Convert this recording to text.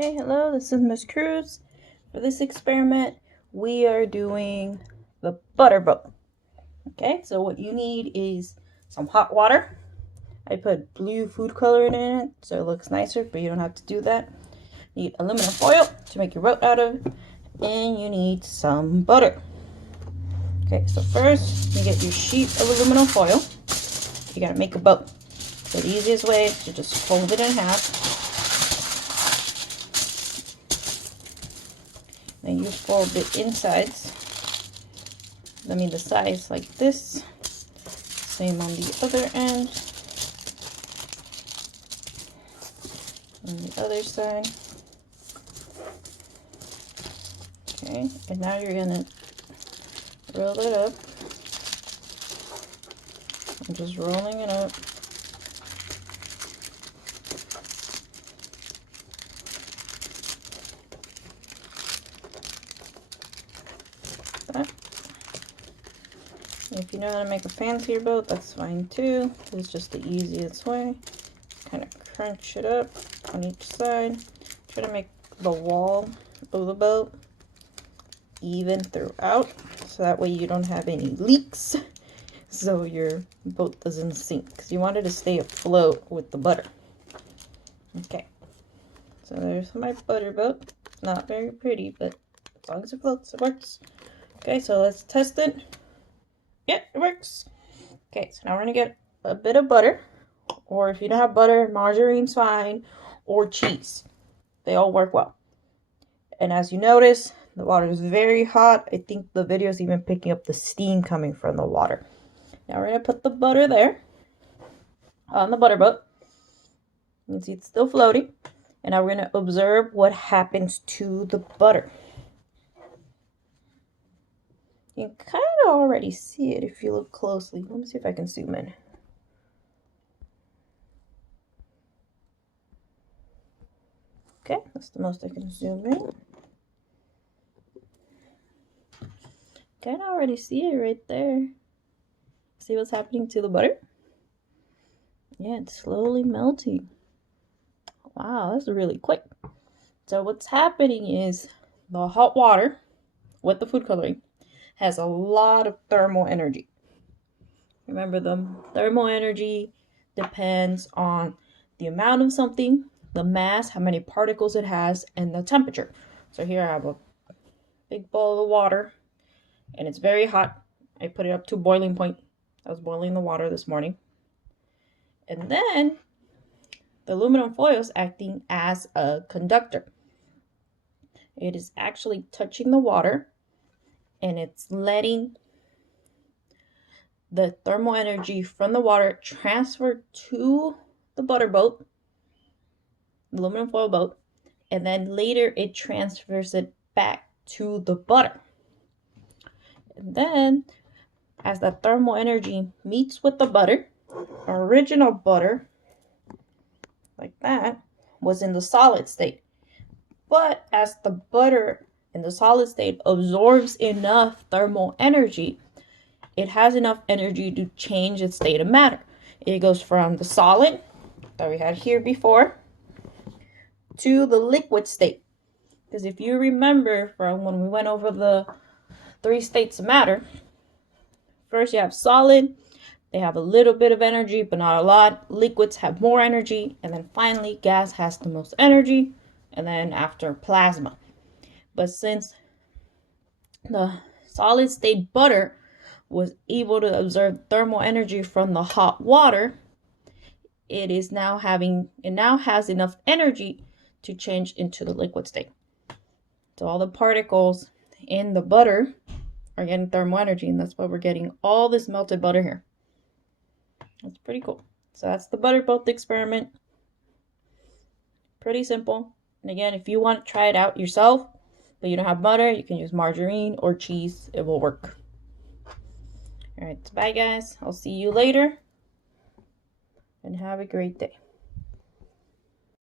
Okay, hello, this is Miss Cruz. For this experiment, we are doing the butter boat. Okay, so what you need is some hot water. I put blue food coloring in it so it looks nicer, but you don't have to do that. You need aluminum foil to make your boat out of, and you need some butter. Okay, so first you get your sheet of aluminum foil. You gotta make a boat. So the easiest way is to just fold it in half. Then you fold the insides, the sides like this. Same on the other end. On the other side. Okay, and now you're gonna roll it up. I'm just rolling it up. If you know how to make a fancier boat, that's fine too. This is just the easiest way. Kind of crunch it up on each side. Try to make the wall of the boat even throughout, so that way you don't have any leaks, so your boat doesn't sink, because you want it to stay afloat with the butter. Okay, so there's my butter boat. Not very pretty, but as long as it floats, it works. Okay, so let's test it. Yeah, it works. Okay, so now we're gonna get a bit of butter, or if you don't have butter, margarine's fine, or cheese. They all work well. And as you notice, the water is very hot. I think the video is even picking up the steam coming from the water. Now we're gonna put the butter there on the butter boat. You can see it's still floating. And now we're gonna observe what happens to the butter. You can kind of already see it if you look closely. Let me see if I can zoom in. Okay, that's the most I can zoom in. Kind of already see it right there. See what's happening to the butter? Yeah, it's slowly melting. Wow, that's really quick. So what's happening is the hot water with the food coloring has a lot of thermal energy. Remember, the thermal energy depends on the amount of something, the mass, how many particles it has, and the temperature. So here I have a big bowl of water, and it's very hot. I put it up to boiling point. I was boiling the water this morning. And then the aluminum foil is acting as a conductor. It is actually touching the water, and it's letting the thermal energy from the water transfer to the butter boat, the aluminum foil boat, and then later it transfers it back to the butter. And then as that thermal energy meets with the butter, original butter, like that, was in the solid state. But as the butter in the solid state absorbs enough thermal energy, it has enough energy to change its state of matter. It goes from the solid that we had here before to the liquid state. Because if you remember from when we went over the 3 states of matter, first you have solid, they have a little bit of energy, but not a lot. Liquids have more energy. And then finally, gas has the most energy. And then after, plasma. But since the solid state butter was able to absorb thermal energy from the hot water, it now has enough energy to change into the liquid state. So all the particles in the butter are getting thermal energy, and that's why we're getting all this melted butter here. That's pretty cool. So that's the butter boat experiment. Pretty simple. And again, if you want to try it out yourself, but you don't have butter, you can use margarine or cheese. It will work. All right, bye guys. I'll see you later. And have a great day.